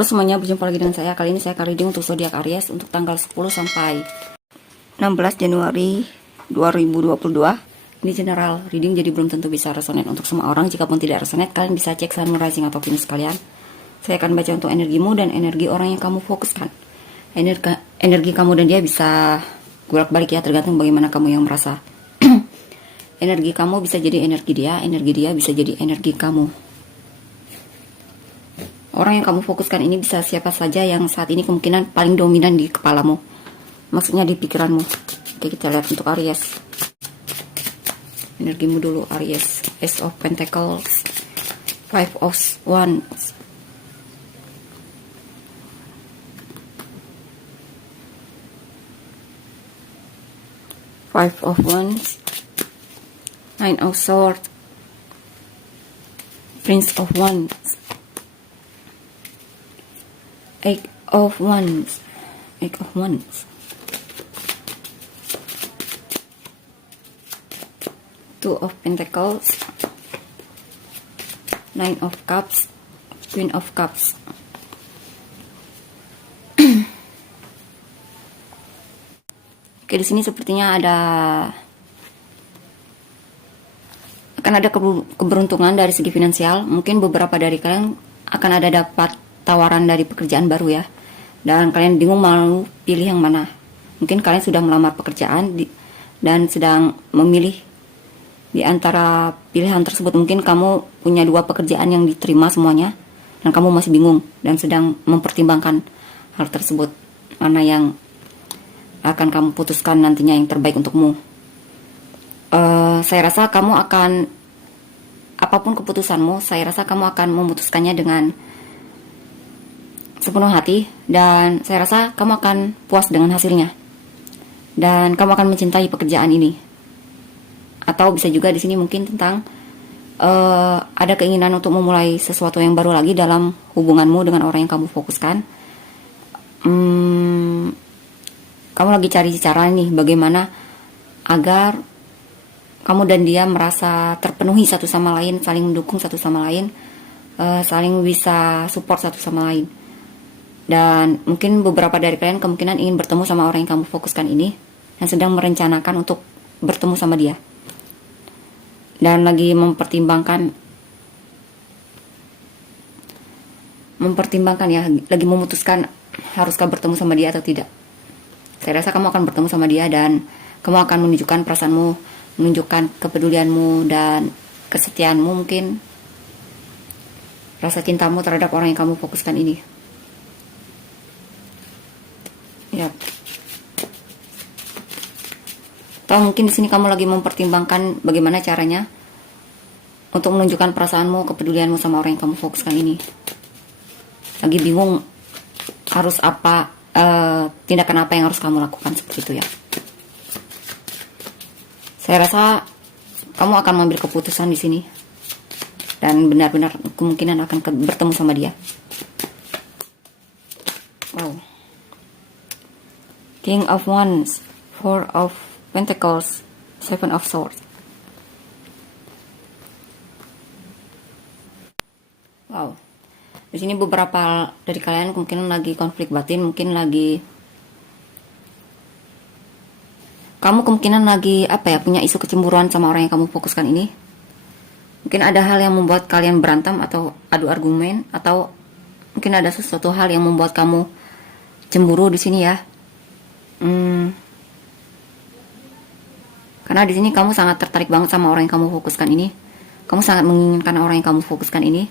Halo semuanya, berjumpa lagi dengan saya. Kali ini saya akan reading untuk zodiak Aries untuk tanggal 10 sampai 16 Januari 2022. Ini general reading, jadi belum tentu bisa resonate untuk semua orang. Jika pun tidak resonate, kalian bisa cek Sun, Moon, Rising atau Venus kalian. Saya akan baca untuk energimu dan energi orang yang kamu fokuskan. Energi kamu dan dia bisa bolak-balik ya, tergantung bagaimana kamu yang merasa. Energi kamu bisa jadi energi dia bisa jadi energi kamu. Orang yang kamu fokuskan ini bisa siapa saja yang saat ini kemungkinan paling dominan di kepalamu. Maksudnya di pikiranmu. Oke, kita lihat untuk Aries. Energimu dulu Aries. Ace of Pentacles, Five of Wands, Five of Wands, Nine of Swords, Prince of Wands, Eight of Wands, Two of Pentacles, Nine of Cups, Queen of Cups. Oke, di sini sepertinya akan ada keberuntungan dari segi finansial. Mungkin beberapa dari kalian akan ada dapat tawaran dari pekerjaan baru ya, dan kalian bingung mau pilih yang mana. Mungkin kalian sudah melamar pekerjaan dan sedang memilih di antara pilihan tersebut. Mungkin kamu punya dua pekerjaan yang diterima semuanya dan kamu masih bingung dan sedang mempertimbangkan hal tersebut, mana yang akan kamu putuskan nantinya yang terbaik untukmu. Saya rasa kamu akan, apapun keputusanmu, saya rasa kamu akan memutuskannya dengan sepenuh hati, dan saya rasa kamu akan puas dengan hasilnya dan kamu akan mencintai pekerjaan ini. Atau bisa juga di sini mungkin tentang ada keinginan untuk memulai sesuatu yang baru lagi dalam hubunganmu dengan orang yang kamu fokuskan. Kamu lagi cari cara nih bagaimana agar kamu dan dia merasa terpenuhi satu sama lain, saling mendukung satu sama lain, saling bisa support satu sama lain. Dan mungkin beberapa dari kalian kemungkinan ingin bertemu sama orang yang kamu fokuskan ini, yang sedang merencanakan untuk bertemu sama dia, dan lagi mempertimbangkan ya, lagi memutuskan haruskah bertemu sama dia atau tidak. Saya rasa kamu akan bertemu sama dia dan kamu akan menunjukkan perasaanmu, menunjukkan kepedulianmu dan kesetiaanmu, mungkin rasa cintamu terhadap orang yang kamu fokuskan ini. Ya. Atau mungkin di sini kamu lagi mempertimbangkan bagaimana caranya untuk menunjukkan perasaanmu, kepedulianmu sama orang yang kamu fokuskan ini. Lagi bingung harus apa, tindakan apa yang harus kamu lakukan, seperti itu ya. Saya rasa kamu akan mengambil keputusan di sini dan benar-benar kemungkinan akan bertemu sama dia. Wow. King of Wands, Four of Pentacles, Seven of Swords. Wow. Di sini beberapa dari kalian mungkin lagi konflik batin, mungkin lagi kamu kemungkinan lagi punya isu kecemburuan sama orang yang kamu fokuskan ini. Mungkin ada hal yang membuat kalian berantem atau adu argumen, atau mungkin ada sesuatu hal yang membuat kamu cemburu di sini ya. Karena di sini kamu sangat tertarik banget sama orang yang kamu fokuskan ini. Kamu sangat menginginkan orang yang kamu fokuskan ini.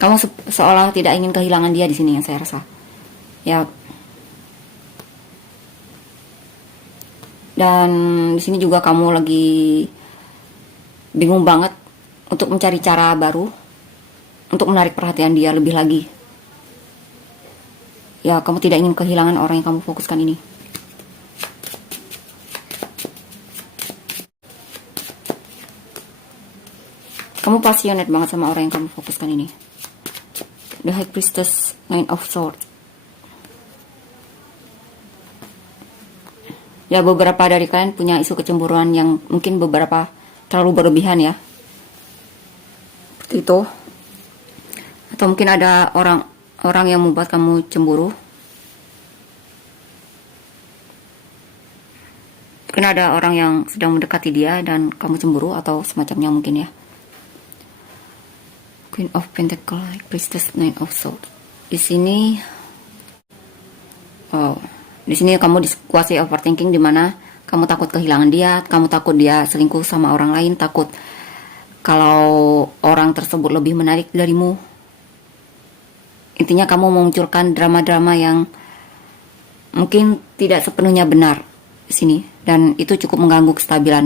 Kamu seolah tidak ingin kehilangan dia di sini, yang saya rasa. Ya. Dan di sini juga kamu lagi bingung banget untuk mencari cara baru untuk menarik perhatian dia lebih lagi. Ya, kamu tidak ingin kehilangan orang yang kamu fokuskan ini. Kamu passionate banget sama orang yang kamu fokuskan ini. The High Priestess, Nine of Swords. Ya, beberapa dari kalian punya isu kecemburuan yang mungkin beberapa terlalu berlebihan ya. itu, atau mungkin ada orang yang membuat kamu cemburu. Mungkin ada orang yang sedang mendekati dia dan kamu cemburu atau semacamnya mungkin ya. Queen of Pentacle, Priestess, Nine of Swords. Di sini kamu dikuasai overthinking, di mana kamu takut kehilangan dia, kamu takut dia selingkuh sama orang lain, takut kalau orang tersebut lebih menarik darimu. Intinya kamu memunculkan drama-drama yang mungkin tidak sepenuhnya benar di sini, dan itu cukup mengganggu kestabilan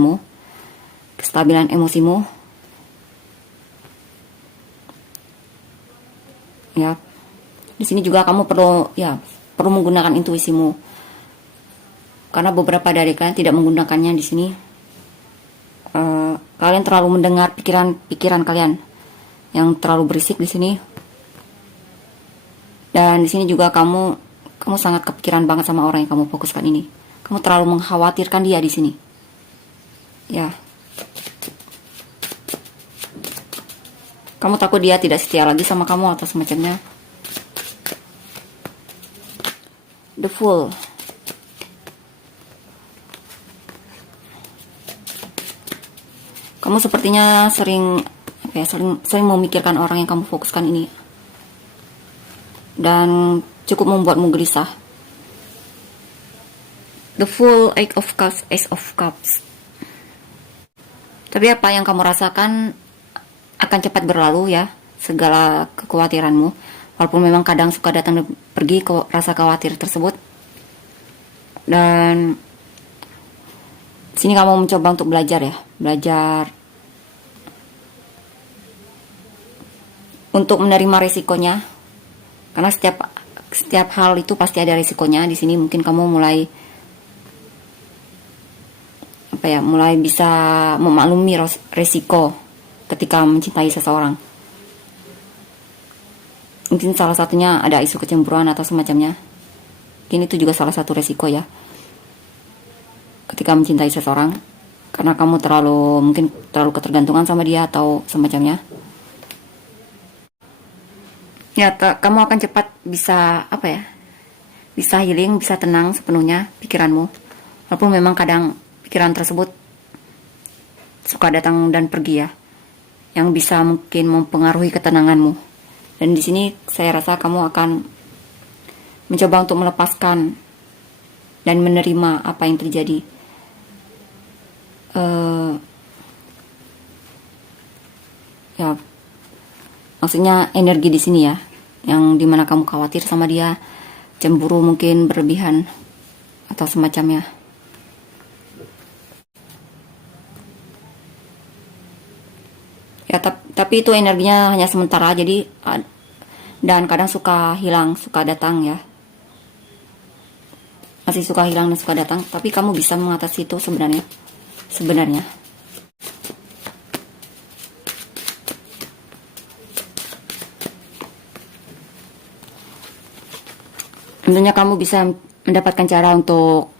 emosimu. Ya, di sini juga kamu perlu menggunakan intuisimu, karena beberapa dari kalian tidak menggunakannya di sini. Kalian terlalu mendengar pikiran kalian yang terlalu berisik di sini, dan di sini juga kamu sangat kepikiran banget sama orang yang kamu fokuskan ini. Kamu terlalu mengkhawatirkan dia di sini. Ya. Kamu takut dia tidak setia lagi sama kamu atau semacamnya. The Fool. Kamu sepertinya sering memikirkan orang yang kamu fokuskan ini, dan cukup membuatmu gelisah. The Fool, Eight of Cups, Ace of Cups. Tapi apa yang kamu rasakan akan cepat berlalu ya, segala kekhawatiranmu. Walaupun memang kadang suka datang dan pergi rasa khawatir tersebut. Dan sini kamu mencoba untuk belajar untuk menerima resikonya. Karena setiap hal itu pasti ada resikonya. Di sini mungkin kamu mulai bisa memaklumi resiko ketika mencintai seseorang. Mungkin salah satunya ada isu kecemburuan atau semacamnya. Mungkin itu juga salah satu resiko ya, ketika mencintai seseorang, karena kamu terlalu ketergantungan sama dia atau semacamnya. Ya, kamu akan cepat bisa healing, bisa tenang sepenuhnya pikiranmu. Walaupun memang kadang pikiran tersebut suka datang dan pergi ya, yang bisa mungkin mempengaruhi ketenanganmu. Dan di sini saya rasa kamu akan mencoba untuk melepaskan dan menerima apa yang terjadi. Maksudnya energi di sini ya, yang dimana kamu khawatir sama dia, cemburu mungkin berlebihan atau semacamnya. Ya, tapi itu energinya hanya sementara, jadi dan kadang suka hilang, suka datang ya. Masih suka hilang dan suka datang, tapi kamu bisa mengatasi itu sebenarnya. Tentunya kamu bisa mendapatkan cara untuk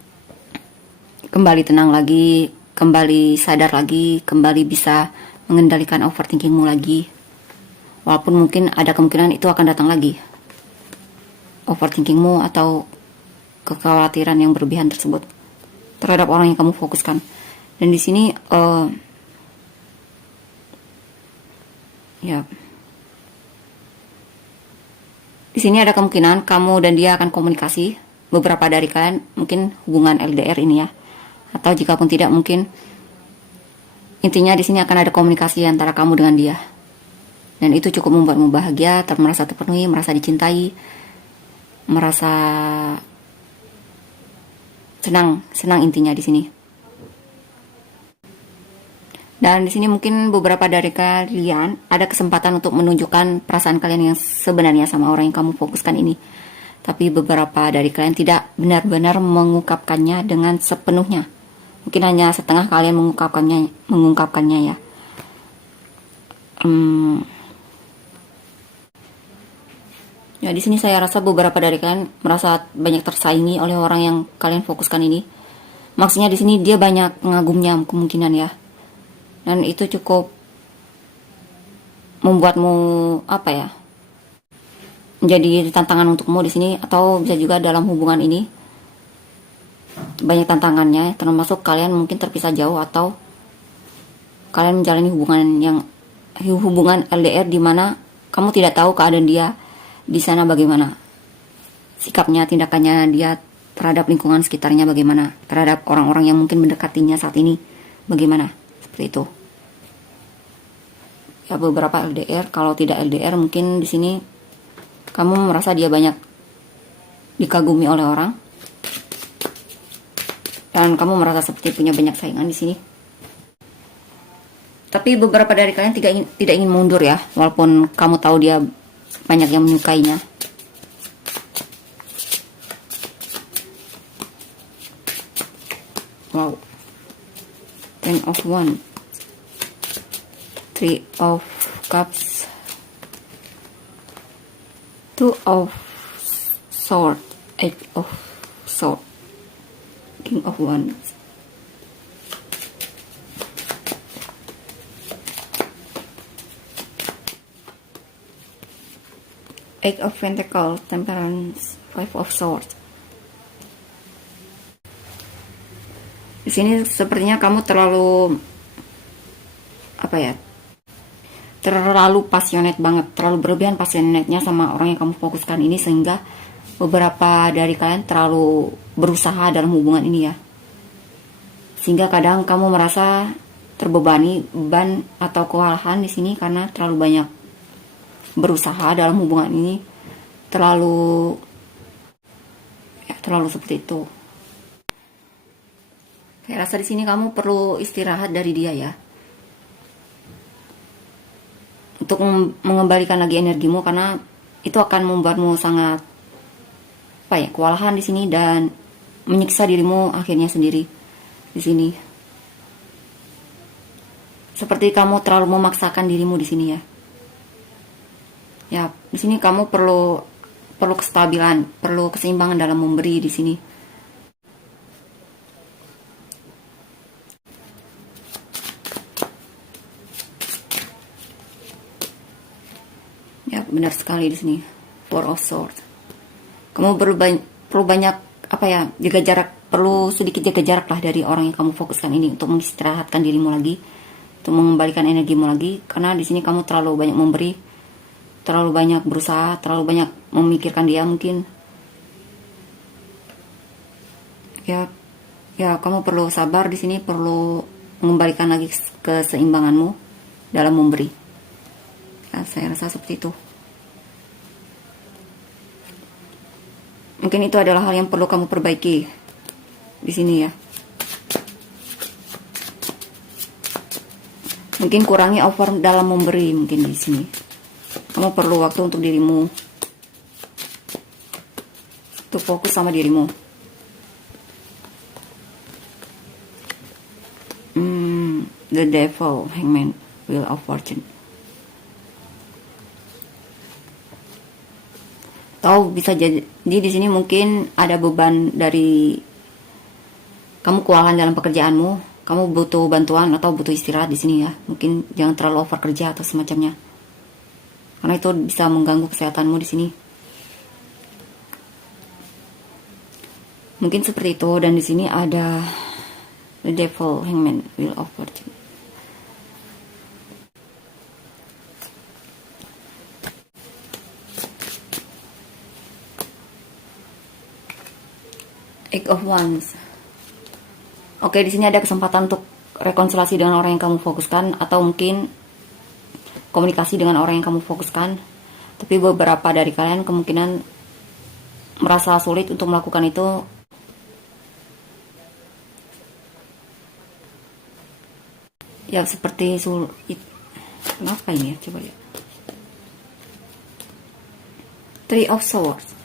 kembali tenang lagi, kembali sadar lagi, kembali bisa mengendalikan overthinkingmu lagi. Walaupun mungkin ada kemungkinan itu akan datang lagi, overthinkingmu atau kekhawatiran yang berlebihan tersebut terhadap orang yang kamu fokuskan. Dan di sini di sini ada kemungkinan kamu dan dia akan komunikasi. Beberapa dari kalian mungkin hubungan LDR ini ya, atau jika pun tidak, mungkin intinya di sini akan ada komunikasi antara kamu dengan dia, dan itu cukup membuatmu bahagia, merasa terpenuhi, merasa dicintai, merasa senang intinya di sini. Dan di sini mungkin beberapa dari kalian ada kesempatan untuk menunjukkan perasaan kalian yang sebenarnya sama orang yang kamu fokuskan ini. Tapi beberapa dari kalian tidak benar-benar mengungkapkannya dengan sepenuhnya. Mungkin hanya setengah kalian mengungkapkannya ya. Ya, di sini saya rasa beberapa dari kalian merasa banyak tersaingi oleh orang yang kalian fokuskan ini. Maksudnya di sini dia banyak mengagumnya kemungkinan ya. Dan itu cukup membuatmu apa ya, menjadi tantangan untukmu di sini, atau bisa juga dalam hubungan ini banyak tantangannya, termasuk kalian mungkin terpisah jauh atau kalian menjalani hubungan LDR di mana kamu tidak tahu keadaan dia di sana bagaimana, sikapnya, tindakannya dia terhadap lingkungan sekitarnya bagaimana, terhadap orang-orang yang mungkin mendekatinya saat ini bagaimana, seperti itu. Ya, beberapa LDR, kalau tidak LDR mungkin di sini kamu merasa dia banyak dikagumi oleh orang dan kamu merasa seperti punya banyak saingan di sini. Tapi beberapa dari kalian tidak ingin mundur ya, walaupun kamu tahu dia banyak yang menyukainya. Wow. 10 of Wands, 3 of Cups, 2 of Swords, 8 of Swords, King of Wands. Eight of Pentacles, Temperance, 5 of Swords. Di sini sepertinya kamu terlalu apa ya? Terlalu passionate banget, terlalu berlebihan passionate-nya sama orang yang kamu fokuskan ini, sehingga beberapa dari kalian terlalu berusaha dalam hubungan ini ya. Sehingga kadang kamu merasa terbebani, beban atau kewalahan di sini karena terlalu banyak berusaha dalam hubungan ini, terlalu seperti itu. Saya rasa di sini kamu perlu istirahat dari dia ya, untuk mengembalikan lagi energimu, karena itu akan membuatmu sangat kewalahan di sini dan menyiksa dirimu akhirnya sendiri di sini. Seperti kamu terlalu memaksakan dirimu di sini ya. Ya, di sini kamu perlu kestabilan, perlu keseimbangan dalam memberi di sini. Ya, benar sekali di sini. Four of Swords. Kamu perlu banyak jaga jarak, perlu sedikit jaga jarak lah dari orang yang kamu fokuskan ini, untuk mengistirahatkan dirimu lagi, untuk mengembalikan energimu lagi, karena di sini kamu terlalu banyak memberi, terlalu banyak berusaha, terlalu banyak memikirkan dia mungkin. Ya, kamu perlu sabar di sini, perlu mengembalikan lagi keseimbanganmu dalam memberi. Ya, saya rasa seperti itu. Mungkin itu adalah hal yang perlu kamu perbaiki di sini ya. Mungkin kurangi over dalam memberi mungkin di sini. Kamu perlu waktu untuk dirimu, untuk fokus sama dirimu. The Devil, Hangman, Wheel of Fortune. Tahu bisa jadi di sini mungkin ada beban dari kamu, kewalahan dalam pekerjaanmu, kamu butuh bantuan atau butuh istirahat di sini ya. Mungkin jangan terlalu over kerja atau semacamnya, karena itu bisa mengganggu kesehatanmu di sini. Mungkin seperti itu. Dan di sini ada The Devil, Hangman, Wheel of Fortune. Eight of Wands. Oke, di sini ada kesempatan untuk rekonsiliasi dengan orang yang kamu fokuskan, atau mungkin komunikasi dengan orang yang kamu fokuskan. Tapi beberapa dari kalian kemungkinan merasa sulit untuk melakukan itu. Ya, seperti sulit. Kenapa ini ya? Coba lihat. Three of Swords.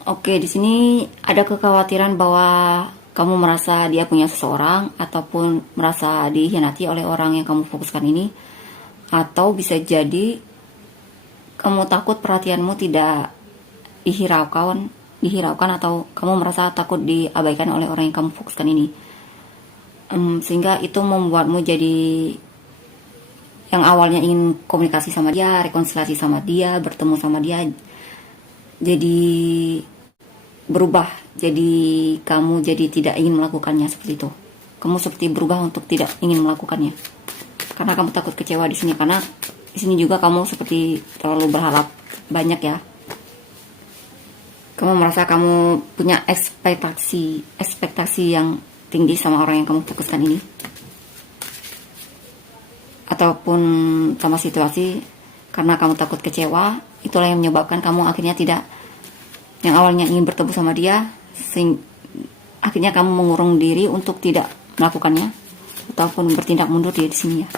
Oke, di sini ada kekhawatiran bahwa kamu merasa dia punya seseorang, ataupun merasa dikhianati oleh orang yang kamu fokuskan ini. Atau bisa jadi kamu takut perhatianmu tidak dihiraukan, atau kamu merasa takut diabaikan oleh orang yang kamu fokuskan ini. Sehingga itu membuatmu jadi yang awalnya ingin komunikasi sama dia, rekonsiliasi sama dia, bertemu sama dia, jadi berubah, jadi kamu jadi tidak ingin melakukannya seperti itu. Kamu seperti berubah untuk tidak ingin melakukannya karena kamu takut kecewa di sini. Karena di sini juga kamu seperti terlalu berharap banyak ya. Kamu merasa kamu punya ekspektasi yang tinggi sama orang yang kamu fokuskan ini, ataupun sama situasi. Karena kamu takut kecewa, itulah yang menyebabkan kamu akhirnya tidak, yang awalnya ingin bertemu sama dia, akhirnya kamu mengurung diri untuk tidak melakukannya ataupun bertindak mundur di sini ya.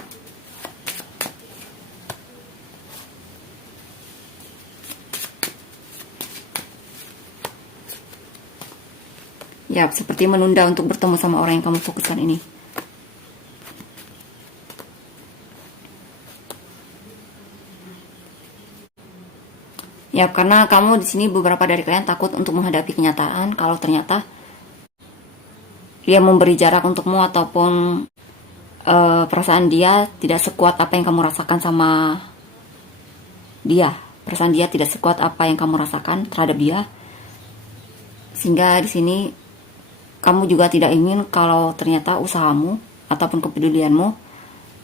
Ya, seperti menunda untuk bertemu sama orang yang kamu fokuskan ini. Ya, karena kamu di sini beberapa dari kalian takut untuk menghadapi kenyataan kalau ternyata dia memberi jarak untukmu, ataupun perasaan dia tidak sekuat apa yang kamu rasakan sama dia. Perasaan dia tidak sekuat apa yang kamu rasakan terhadap dia. Sehingga di sini kamu juga tidak ingin kalau ternyata usahamu ataupun kepedulianmu,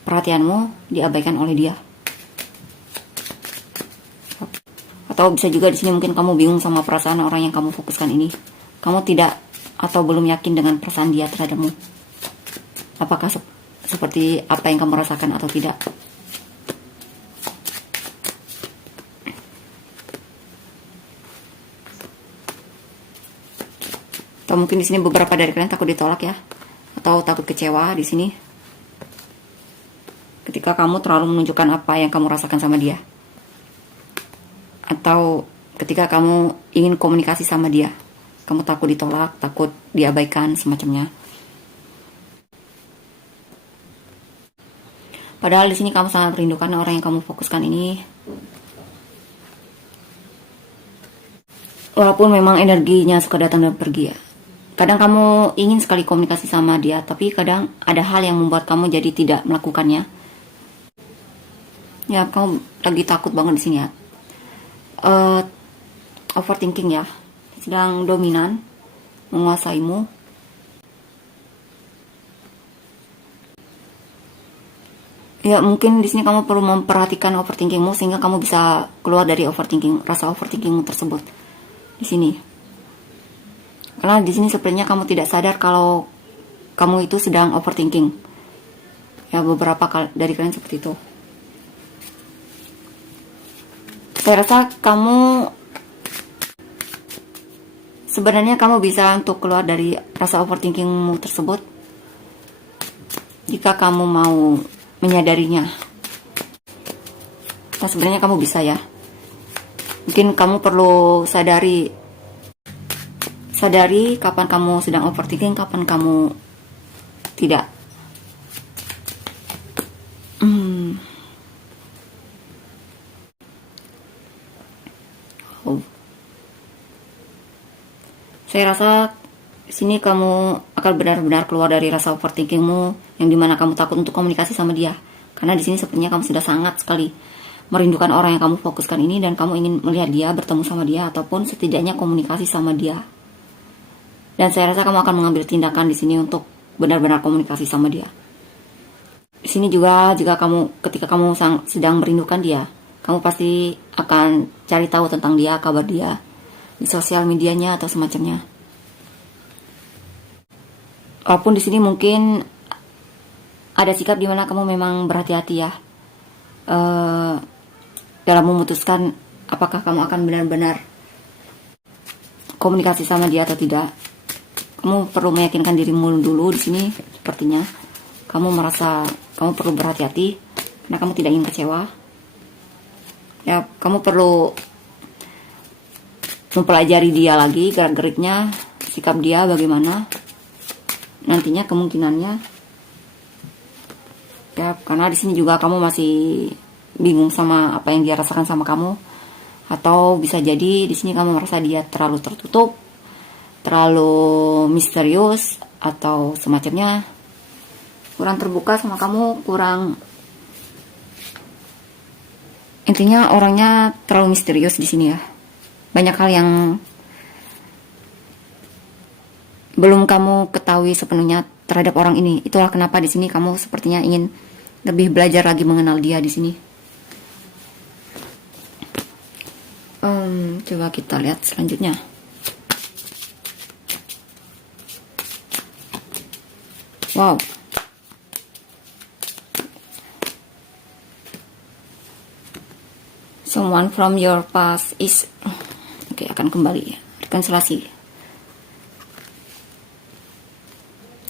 perhatianmu diabaikan oleh dia. Atau bisa juga di sini mungkin kamu bingung sama perasaan orang yang kamu fokuskan ini. Kamu tidak atau belum yakin dengan perasaan dia terhadapmu. Apakah seperti apa yang kamu rasakan atau tidak? Atau mungkin di sini beberapa dari kalian takut ditolak ya, atau takut kecewa di sini ketika kamu terlalu menunjukkan apa yang kamu rasakan sama dia, atau ketika kamu ingin komunikasi sama dia, kamu takut ditolak, takut diabaikan, semacamnya. Padahal di sini kamu sangat merindukan orang yang kamu fokuskan ini. Walaupun memang energinya suka datang dan pergi ya. Kadang kamu ingin sekali komunikasi sama dia, tapi kadang ada hal yang membuat kamu jadi tidak melakukannya. Ya, kamu lagi takut banget di sini ya. Overthinking ya, sedang dominan, menguasaimu. Ya, mungkin di sini kamu perlu memperhatikan overthinkingmu sehingga kamu bisa keluar dari rasa overthinkingmu tersebut di sini. Karena di sini sebenarnya kamu tidak sadar kalau kamu itu sedang overthinking. Ya, beberapa dari kalian seperti itu. Saya rasa sebenarnya kamu bisa untuk keluar dari rasa overthinkingmu tersebut jika kamu mau menyadarinya. Nah, sebenarnya kamu bisa ya. Mungkin kamu perlu sadari kapan kamu sedang overthinking, kapan kamu tidak. Saya rasa sini kamu akan benar-benar keluar dari rasa overthinkingmu yang dimana kamu takut untuk komunikasi sama dia. Karena di sini sepertinya kamu sudah sangat sekali merindukan orang yang kamu fokuskan ini dan kamu ingin melihat dia, bertemu sama dia, ataupun setidaknya komunikasi sama dia. Dan saya rasa kamu akan mengambil tindakan di sini untuk benar-benar komunikasi sama dia. Di sini juga ketika kamu sedang merindukan dia, kamu pasti akan cari tahu tentang dia, kabar dia di sosial medianya atau semacamnya. Walaupun di sini mungkin ada sikap dimana kamu memang berhati-hati ya dalam memutuskan apakah kamu akan benar-benar komunikasi sama dia atau tidak. Kamu perlu meyakinkan dirimu dulu di sini. Sepertinya kamu merasa kamu perlu berhati-hati karena kamu tidak ingin kecewa. Ya, kamu perlu mempelajari dia lagi, gerak-geriknya, sikap dia bagaimana nantinya kemungkinannya. Ya, karena di sini juga kamu masih bingung sama apa yang dia rasakan sama kamu, atau bisa jadi di sini kamu merasa dia terlalu tertutup, terlalu misterius atau semacamnya, kurang terbuka sama kamu, kurang Intinya orangnya terlalu misterius di sini ya. Banyak hal yang belum kamu ketahui sepenuhnya terhadap orang ini. Itulah kenapa di sini kamu sepertinya ingin lebih belajar lagi mengenal dia di sini. Coba kita lihat selanjutnya. Wow. Someone from your past is akan kembali ya. Rekonsiliasi.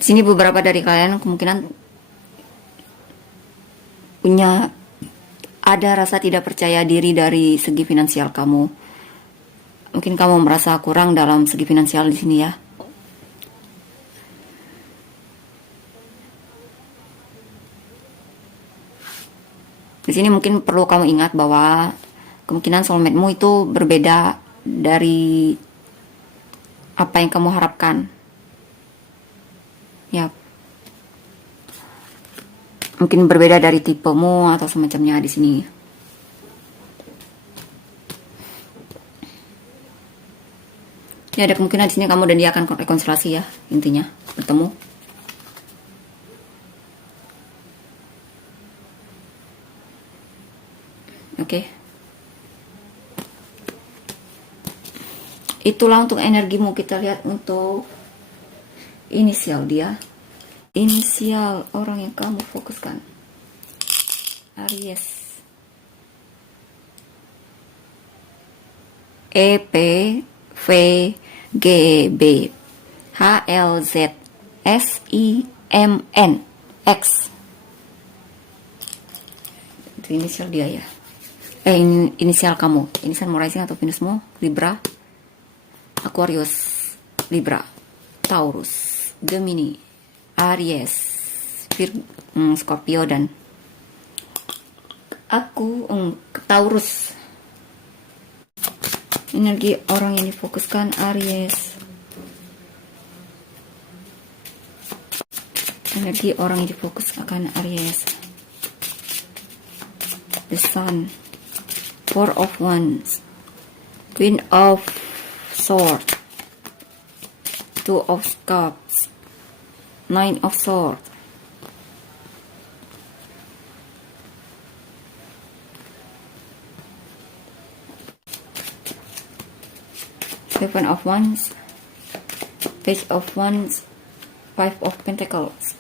Sini beberapa dari kalian kemungkinan punya ada rasa tidak percaya diri dari segi finansial kamu. Mungkin kamu merasa kurang dalam segi finansial di sini ya. Di sini mungkin perlu kamu ingat bahwa kemungkinan soulmate-mu itu berbeda dari apa yang kamu harapkan. Ya. Mungkin berbeda dari tipemu atau semacamnya di sini. Ya, ada kemungkinan di sini kamu dan dia akan rekonsiliasi ya, intinya bertemu. Oke. Itulah untuk energimu. Kita lihat untuk inisial dia. Inisial orang yang kamu fokuskan. Aries. EP V G B H L Z S I M N X. Itu inisial dia ya. Inisial kamu. Inisial rising atau Venusmu. Libra, Aquarius, Libra, Taurus, Gemini, Aries, Scorpio, dan aku Taurus. Energi orang yang difokuskan Aries. Energi orang yang difokus akan Aries. The Sun, Four of Wands, Queen of Swords, Two of Cups, Nine of Swords, Seven of Wands, Page of Wands, Five of Pentacles.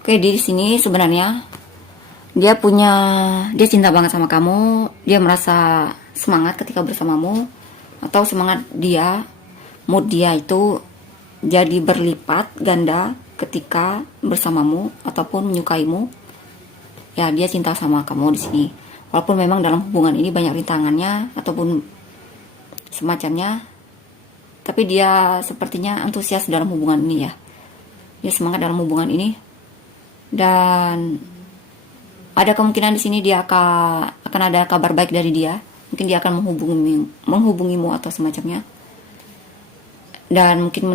Oke, di sini sebenarnya dia cinta banget sama kamu. Dia merasa semangat ketika bersamamu, atau semangat dia, mood dia itu jadi berlipat ganda ketika bersamamu ataupun menyukaimu. Ya, dia cinta sama kamu di sini. Walaupun memang dalam hubungan ini banyak rintangannya ataupun semacamnya, tapi dia sepertinya antusias dalam hubungan ini ya. Dia semangat dalam hubungan ini, dan ada kemungkinan di sini dia akan ada kabar baik dari dia. Mungkin dia akan menghubungimu atau semacamnya, dan mungkin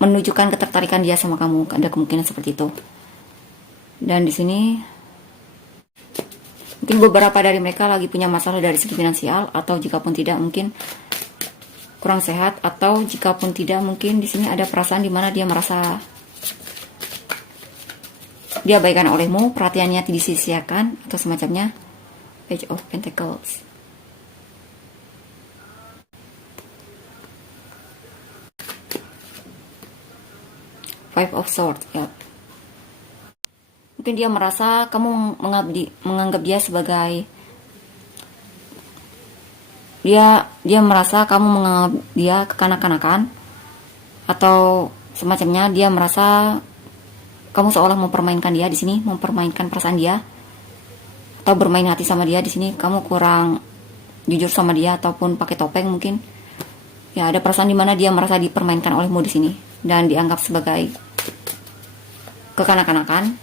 menunjukkan ketertarikan dia sama kamu. Ada kemungkinan seperti itu. Dan di sini mungkin beberapa dari mereka lagi punya masalah dari segi finansial, atau jika pun tidak mungkin kurang sehat, atau jika pun tidak mungkin di sini ada perasaan di mana dia merasa diabaikan olehmu, perhatiannya disia-siakan atau semacamnya. Page of Pentacles, Five of Swords ya. Mungkin dia merasa kamu menganggap dia sebagai dia merasa kamu menganggap dia kekanak-kanakan atau semacamnya. Dia merasa kamu seolah mempermainkan dia di sini, mempermainkan perasaan dia, atau bermain hati sama dia di sini. Kamu kurang jujur sama dia ataupun pakai topeng mungkin. Ya, ada perasaan di mana dia merasa dipermainkan olehmu di sini dan dianggap sebagai kekanak-kanakan.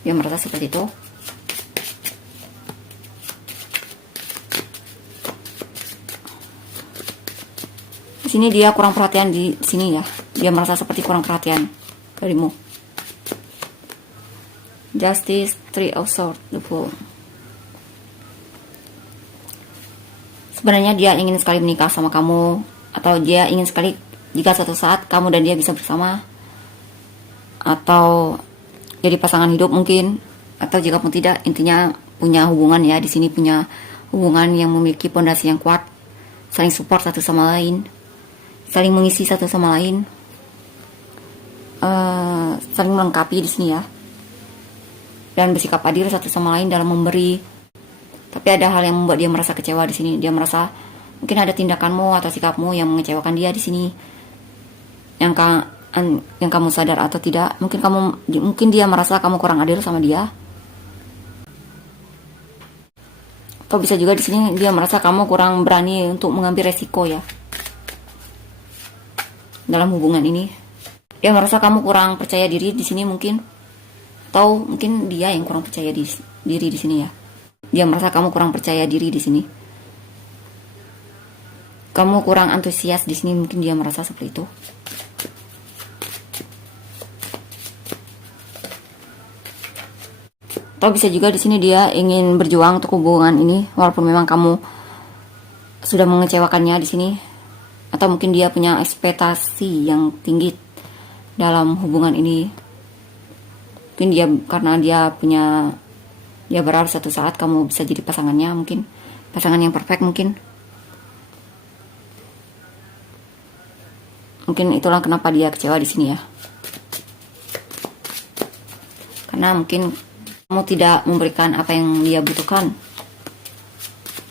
Dia merasa seperti itu. Di sini dia kurang perhatian di sini ya. Dia merasa seperti kurang perhatian darimu. Justice, Three of Swords, the Fool. Sebenarnya dia ingin sekali menikah sama kamu, atau dia ingin sekali jika suatu saat kamu dan dia bisa bersama, atau jadi pasangan hidup mungkin, atau jika pun tidak, intinya punya hubungan ya, di sini punya hubungan yang memiliki pondasi yang kuat, saling support satu sama lain, saling mengisi satu sama lain, saling melengkapi di sini ya, dan bersikap adil satu sama lain dalam memberi. Tapi ada hal yang membuat dia merasa kecewa di sini. Dia merasa mungkin ada tindakanmu atau sikapmu yang mengecewakan dia di sini. Yang kamu sadar atau tidak, mungkin dia merasa kamu kurang adil sama dia. Atau bisa juga di sini dia merasa kamu kurang berani untuk mengambil resiko ya dalam hubungan ini. Dia merasa kamu kurang percaya diri di sini mungkin. Atau mungkin dia yang kurang percaya diri di sini ya. Dia merasa kamu kurang percaya diri di sini. Kamu kurang antusias di sini, mungkin dia merasa seperti itu. Atau bisa juga di sini dia ingin berjuang untuk hubungan ini, walaupun memang kamu sudah mengecewakannya di sini. Atau mungkin dia punya ekspektasi yang tinggi dalam hubungan ini. Mungkin karena dia berharap suatu saat kamu bisa jadi pasangannya, mungkin pasangan yang perfect mungkin. Mungkin itulah kenapa dia kecewa di sini ya. Karena mungkin kamu tidak memberikan apa yang dia butuhkan,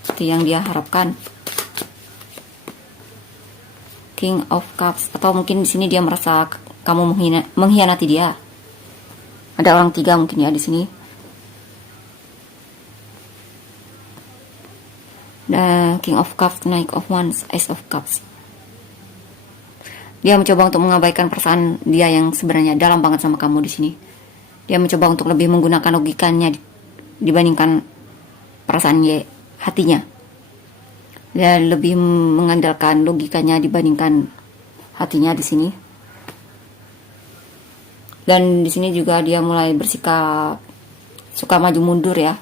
seperti yang dia harapkan. King of Cups, atau mungkin di sini dia merasa kamu mengkhianati dia. Ada orang tiga mungkin ya di sini. The King of Cups, Knight of Wands, Ace of Cups. Dia mencoba untuk mengabaikan perasaan dia yang sebenarnya dalam banget sama kamu di sini. Dia mencoba untuk lebih menggunakan logikanya dibandingkan perasaan hatinya. Dia lebih mengandalkan logikanya dibandingkan hatinya di sini. Dan di sini juga dia mulai bersikap suka maju mundur ya.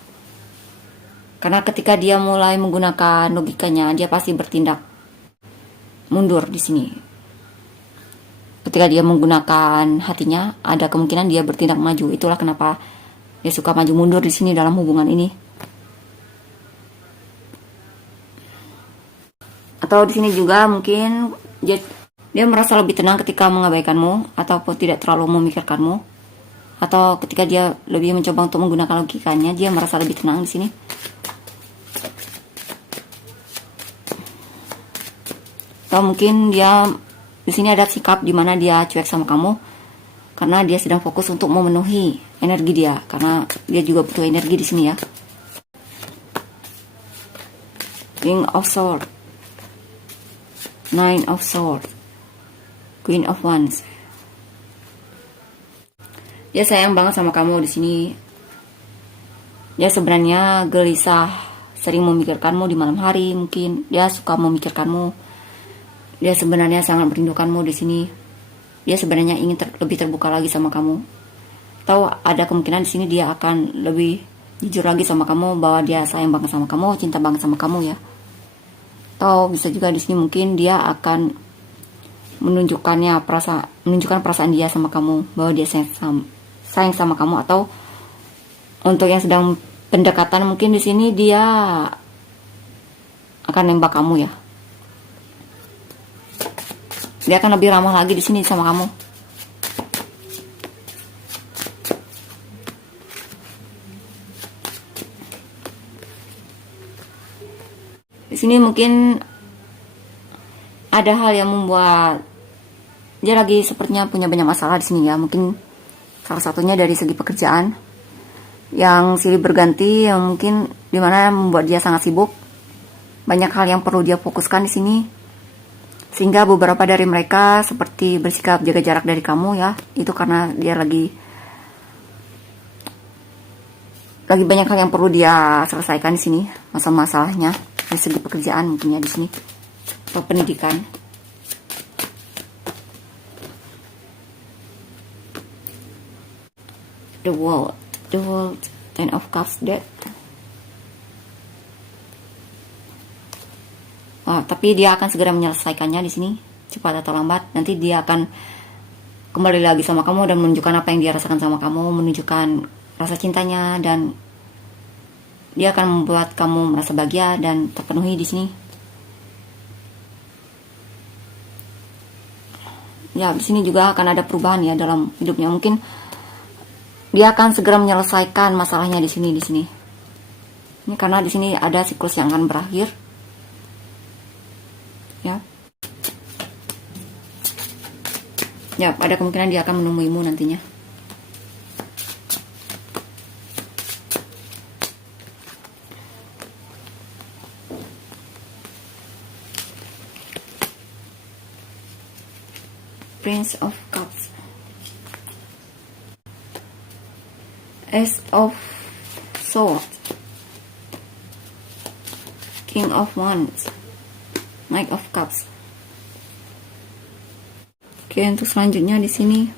Karena ketika dia mulai menggunakan logikanya, dia pasti bertindak mundur di sini. Ketika dia menggunakan hatinya, ada kemungkinan dia bertindak maju. Itulah kenapa dia suka maju mundur di sini dalam hubungan ini. Atau di sini juga mungkin dia merasa lebih tenang ketika mengabaikanmu ataupun tidak terlalu memikirkanmu. Atau ketika dia lebih mencoba untuk menggunakan logikanya, dia merasa lebih tenang di sini. Atau mungkin dia di sini ada sikap di mana dia cuek sama kamu karena dia sedang fokus untuk memenuhi energi dia, karena dia juga butuh energi di sini ya. King of Swords, Nine of Swords, Queen of Wands. Dia sayang banget sama kamu di sini. Dia sebenarnya gelisah, sering memikirkanmu di malam hari mungkin. Dia suka memikirkanmu. Dia sebenarnya sangat merindukanmu di sini. Dia sebenarnya ingin lebih terbuka lagi sama kamu. Atau ada kemungkinan di sini dia akan lebih jujur lagi sama kamu bahwa dia sayang banget sama kamu, cinta banget sama kamu ya. Atau bisa juga di sini mungkin dia akan menunjukkan perasaan dia sama kamu, bahwa dia sayang sama kamu. Atau untuk yang sedang pendekatan, mungkin di sini dia akan nembak kamu ya. Dia akan lebih ramah lagi di sini sama kamu. Di sini mungkin ada hal yang membuat dia lagi sepertinya punya banyak masalah di sini ya. Mungkin salah satunya dari segi pekerjaan yang silih berganti, yang mungkin dimana membuat dia sangat sibuk. Banyak hal yang perlu dia fokuskan di sini. Sehingga beberapa dari mereka seperti bersikap jaga jarak dari kamu ya. Itu karena dia lagi banyak hal yang perlu dia selesaikan di sini, masalah-masalahnya dari segi pekerjaan mungkin ya di sini, atau pendidikan. The World. The World, Ten of Cups, Death. Oh, tapi dia akan segera menyelesaikannya di sini, cepat atau lambat. Nanti dia akan kembali lagi sama kamu dan menunjukkan apa yang dia rasakan sama kamu, menunjukkan rasa cintanya, dan dia akan membuat kamu merasa bahagia dan terpenuhi di sini. Ya, di sini juga akan ada perubahan ya dalam hidupnya. Mungkin dia akan segera menyelesaikan masalahnya di sini. Ini karena di sini ada siklus yang akan berakhir. Ya. Ya, ada kemungkinan dia akan menemuimu nantinya. Prince of Cups, Ace of Swords, King of Wands, Knight of Cups. Oke, untuk selanjutnya di sini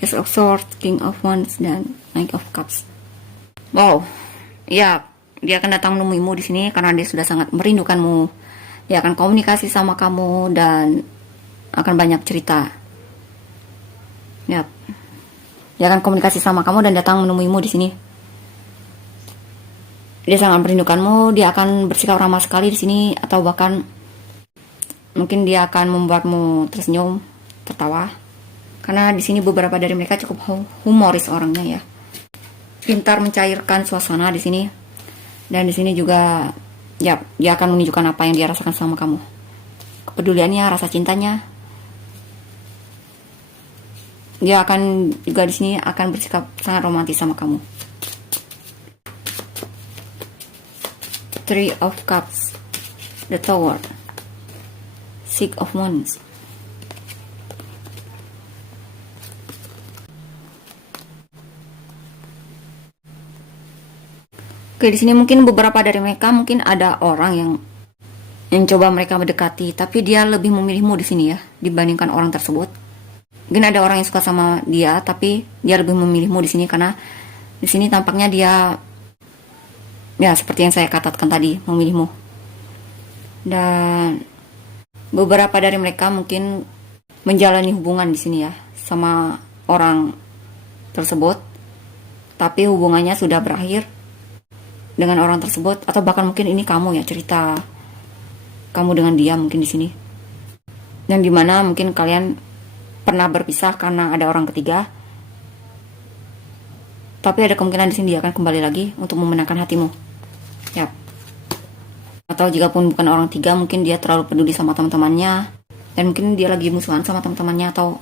Ace of Swords, King of Wands, dan Knight of Cups. Wow, ya, dia akan datang menemuimu di sini karena dia sudah sangat merindukanmu. Dia akan komunikasi sama kamu dan akan banyak cerita. Ya, dia akan komunikasi sama kamu dan datang menemuimu di sini. Dia sangat merindukanmu. Dia akan bersikap ramah sekali di sini, atau bahkan mungkin dia akan membuatmu tersenyum, tertawa. Karena di sini beberapa dari mereka cukup humoris orangnya ya. Pintar mencairkan suasana di sini. Dan di sini juga ya, dia akan menunjukkan apa yang dia rasakan sama kamu. Kepeduliannya, rasa cintanya. Dia akan juga di sini akan bersikap sangat romantis sama kamu. Three of Cups, The Tower, Six of Wands. Oke, di sini mungkin beberapa dari mereka, mungkin ada orang yang coba mereka mendekati, tapi dia lebih memilihmu di sini ya dibandingkan orang tersebut. Mungkin ada orang yang suka sama dia, tapi dia lebih memilihmu di sini karena di sini tampaknya dia ya seperti yang saya katakan tadi, memilihmu. Dan beberapa dari mereka mungkin menjalani hubungan di sini ya sama orang tersebut, tapi hubungannya sudah berakhir dengan orang tersebut, atau bahkan mungkin ini kamu ya, cerita kamu dengan dia mungkin di sini. Dan dimana mungkin kalian pernah berpisah karena ada orang ketiga, tapi ada kemungkinan di sini dia akan kembali lagi untuk memenangkan hatimu. Ya. Atau jika pun bukan orang ketiga, mungkin dia terlalu peduli sama teman-temannya, dan mungkin dia lagi musuhan sama teman-temannya, atau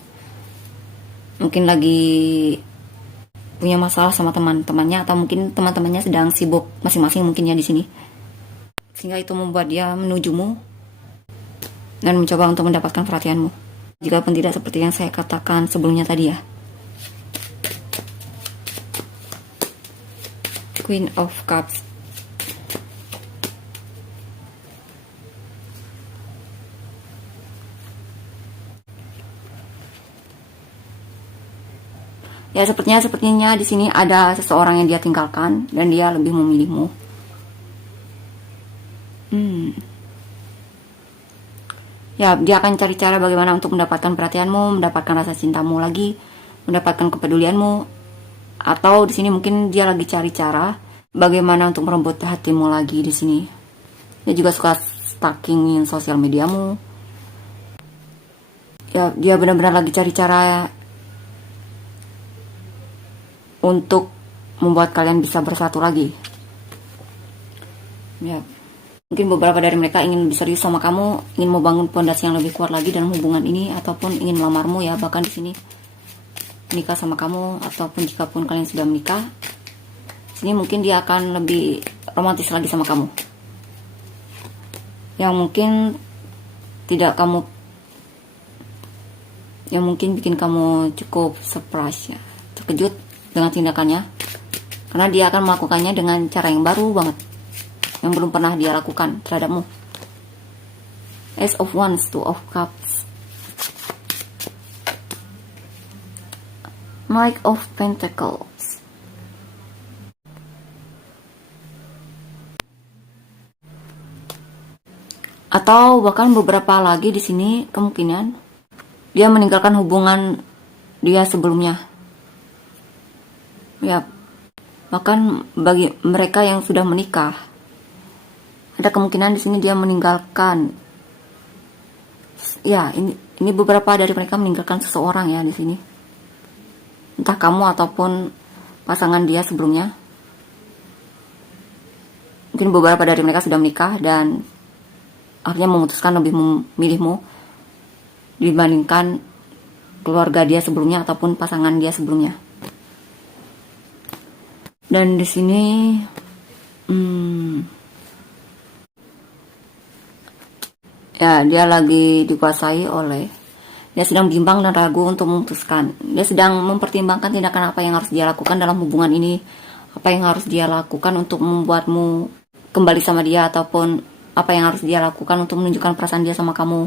mungkin lagi punya masalah sama teman-temannya, atau mungkin teman-temannya sedang sibuk masing-masing mungkin ya di sini. Sehingga itu membuat dia menujumu dan mencoba untuk mendapatkan perhatianmu. Jika pun tidak seperti yang saya katakan sebelumnya tadi ya. Queen of Cups, ya sepertinya di sini ada seseorang yang dia tinggalkan dan dia lebih memilihmu. Ya, dia akan cari cara bagaimana untuk mendapatkan perhatianmu, mendapatkan rasa cintamu lagi, mendapatkan kepedulianmu. Atau di sini mungkin dia lagi cari cara bagaimana untuk merebut hatimu lagi di sini. Dia juga suka stalkingin sosial mediamu. Ya, dia benar-benar lagi cari cara untuk membuat kalian bisa bersatu lagi. Ya. Mungkin beberapa dari mereka ingin lebih serius sama kamu, ingin membangun pondasi yang lebih kuat lagi dalam hubungan ini, ataupun ingin melamarmu ya, bahkan di sini menikah sama kamu, ataupun jika pun kalian sudah menikah, sini mungkin dia akan lebih romantis lagi sama kamu. Yang mungkin tidak kamu, yang mungkin bikin kamu cukup surprise ya, terkejut dengan tindakannya, karena dia akan melakukannya dengan cara yang baru banget, yang belum pernah dia lakukan terhadapmu. Ace of Wands, Two of Cups, Knight of Pentacles, Atau bahkan beberapa lagi di sini kemungkinan dia meninggalkan hubungan dia sebelumnya. Ya, bahkan bagi mereka yang sudah menikah, ada kemungkinan di sini dia meninggalkan. Ya, ini beberapa dari mereka meninggalkan seseorang ya di sini. Entah kamu ataupun pasangan dia sebelumnya. Mungkin beberapa dari mereka sudah menikah dan akhirnya memutuskan lebih memilihmu dibandingkan keluarga dia sebelumnya ataupun pasangan dia sebelumnya. Dan di sini ya dia lagi dikuasai oleh, dia sedang bimbang dan ragu untuk memutuskan. Dia sedang mempertimbangkan tindakan apa yang harus dia lakukan dalam hubungan ini, apa yang harus dia lakukan untuk membuatmu kembali sama dia, ataupun apa yang harus dia lakukan untuk menunjukkan perasaan dia sama kamu,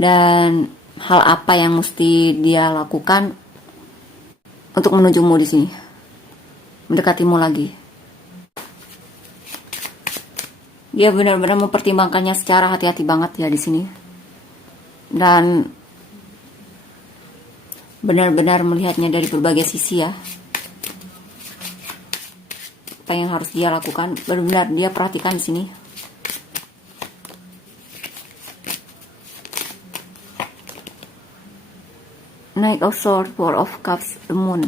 dan hal apa yang mesti dia lakukan untuk menujumu di sini, mendekatimu lagi. Dia benar-benar mempertimbangkannya secara hati-hati banget ya di sini, dan benar-benar melihatnya dari berbagai sisi ya. Apa yang harus dia lakukan, benar-benar dia perhatikan di sini. Knight of Swords, Four of Cups, the Moon.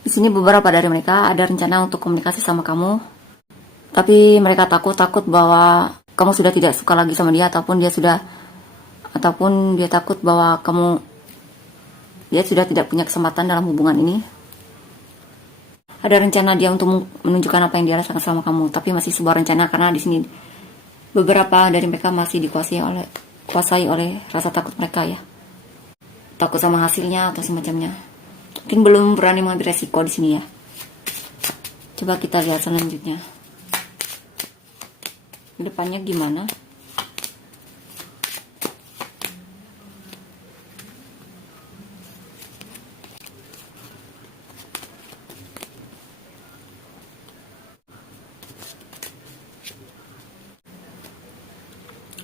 Di sini beberapa dari mereka ada rencana untuk komunikasi sama kamu, tapi mereka takut bahwa kamu sudah tidak suka lagi sama dia, ataupun dia takut bahwa dia sudah tidak punya kesempatan dalam hubungan ini. Ada rencana dia untuk menunjukkan apa yang dia rasakan sama kamu, tapi masih sebuah rencana karena di sini beberapa dari mereka masih dikuasai oleh rasa takut mereka ya. Takut sama hasilnya atau semacamnya. Mungkin belum berani mengambil resiko di sini ya. Coba kita lihat selanjutnya. Depannya gimana?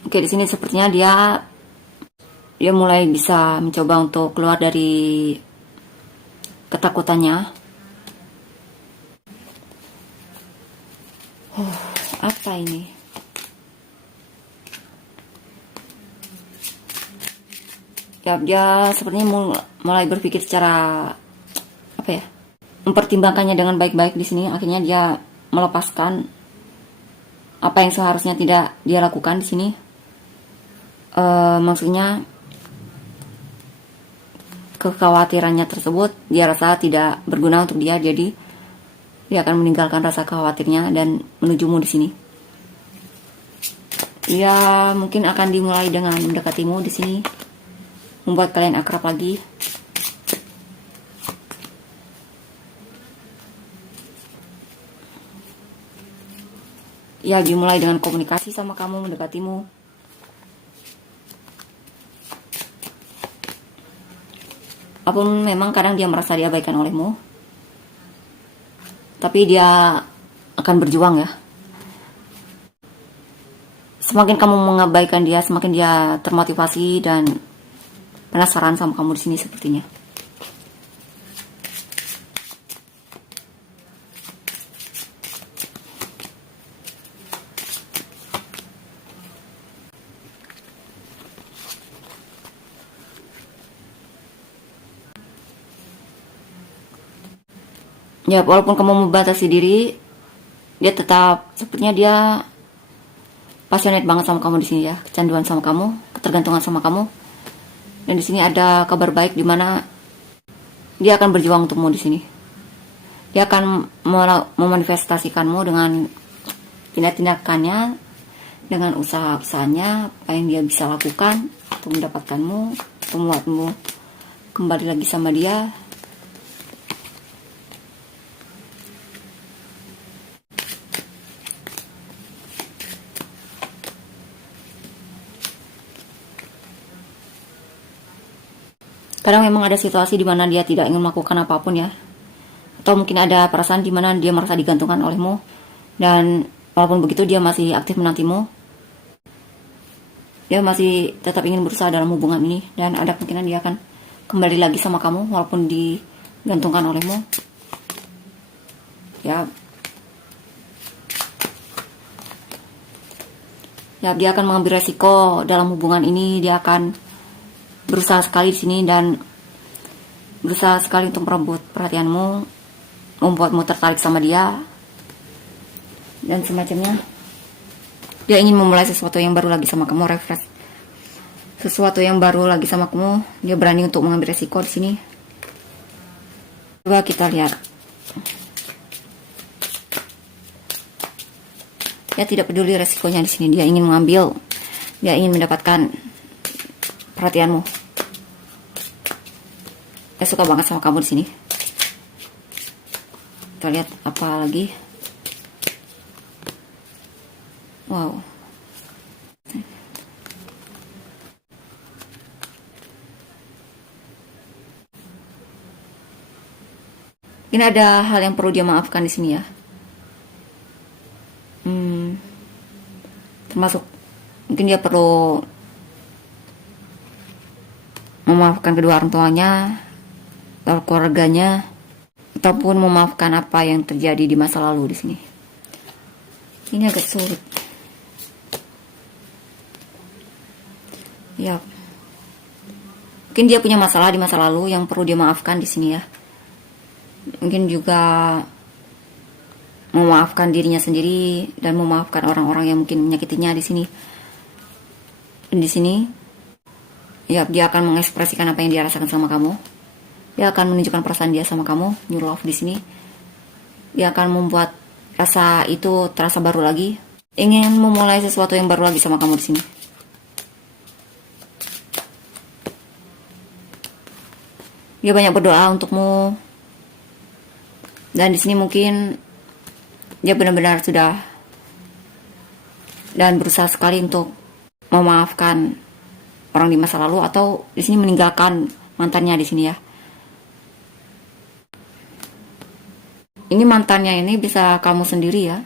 Oke, di sini sepertinya dia mulai bisa mencoba untuk keluar dari ketakutannya. Apa ini? Ya, dia sepertinya mulai berpikir secara mempertimbangkannya dengan baik-baik di sini. Akhirnya dia melepaskan apa yang seharusnya tidak dia lakukan di sini. Maksudnya kekhawatirannya tersebut dia rasa tidak berguna untuk dia, jadi dia akan meninggalkan rasa khawatirnya dan menujumu di sini. Dia mungkin akan dimulai dengan mendekatimu di sini, membuat kalian akrab lagi. Ya, dimulai dengan komunikasi sama kamu, mendekatimu. Apapun memang kadang dia merasa diabaikan olehmu, tapi dia akan berjuang ya. Semakin kamu mengabaikan dia, semakin dia termotivasi dan penasaran sama kamu di sini sepertinya. Ya, walaupun kamu membatasi diri, dia tetap sepertinya dia passionate banget sama kamu di sini ya, kecanduan sama kamu, ketergantungan sama kamu. Dan di sini ada kabar baik di mana dia akan berjuang untukmu di sini. Dia akan memanifestasikanmu dengan tindakannya, dengan usaha-usahanya, apa yang dia bisa lakukan untuk mendapatkanmu, untuk membuatmu kembali lagi sama dia. Kadang memang ada situasi di mana dia tidak ingin melakukan apapun ya. Atau mungkin ada perasaan di mana dia merasa digantungkan olehmu. Dan Walaupun begitu dia masih aktif menantimu. Dia masih tetap ingin berusaha dalam hubungan ini, dan ada kemungkinan dia akan kembali lagi sama kamu walaupun digantungkan olehmu. Ya, dia akan mengambil resiko dalam hubungan ini. Dia akan berusaha sekali di sini dan berusaha sekali untuk merebut perhatianmu, membuatmu tertarik sama dia dan semacamnya. Dia ingin memulai sesuatu yang baru lagi sama kamu, refresh sesuatu yang baru lagi sama kamu. Dia berani untuk mengambil resiko di sini. Coba kita lihat. Dia tidak peduli resikonya di sini. Dia ingin mengambil, dia ingin mendapatkan perhatianmu. Dia suka banget sama kamu di sini. Kita lihat apa lagi. Wow. Ini ada hal yang perlu dia maafkan di sini ya. Termasuk mungkin dia perlu memaafkan kedua orang tuanya atau keluarganya, ataupun memaafkan apa yang terjadi di masa lalu di sini. Ini agak sulit. Ya, mungkin dia punya masalah di masa lalu yang perlu dia maafkan di sini ya. Mungkin juga memaafkan dirinya sendiri dan memaafkan orang-orang yang mungkin menyakitinya di sini. Di sini, ya, dia akan mengekspresikan apa yang dia rasakan sama kamu. Dia akan menunjukkan perasaan dia sama kamu, new love di sini. Dia akan membuat rasa itu terasa baru lagi. Ingin memulai sesuatu yang baru lagi sama kamu di sini. Dia banyak berdoa untukmu. Dan di sini mungkin dia benar-benar sudah dan berusaha sekali untuk memaafkan orang di masa lalu, atau di sini meninggalkan mantannya di sini ya. Ini mantannya ini bisa kamu sendiri ya,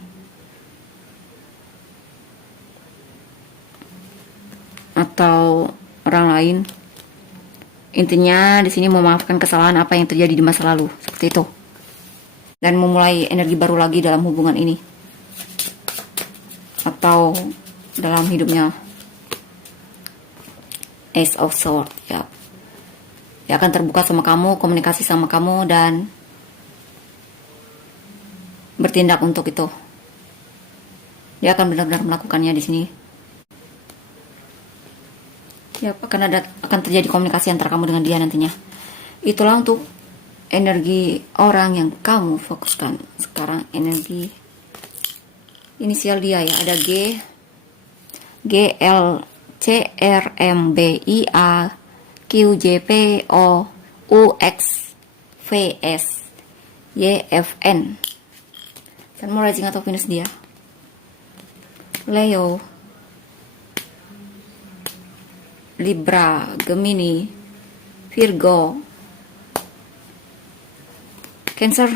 atau orang lain. Intinya di sini memaafkan kesalahan apa yang terjadi di masa lalu, seperti itu. Dan memulai energi baru lagi dalam hubungan ini. Atau dalam hidupnya. Ace of Swords, ya. Dia akan terbuka sama kamu, komunikasi sama kamu, dan bertindak untuk itu. Dia akan benar-benar melakukannya di sini. Ya, akan terjadi komunikasi antara kamu dengan dia nantinya. Itulah untuk energi orang yang kamu fokuskan sekarang. Energi inisial dia ya, ada G, L, C, R, M, B, I, A, Q, J, P, O, U, X, V, S, Y, F, N. Sun, Moon, Rising atau Venus dia. Leo, Libra, Gemini, Virgo, Cancer,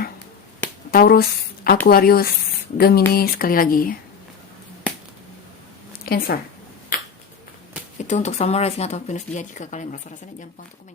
Taurus, Aquarius, Gemini, sekali lagi Cancer. Itu untuk Sun, Moon, Rising atau Venus dia. Jika kalian merasa rasanya, jangan lupa untuk komen.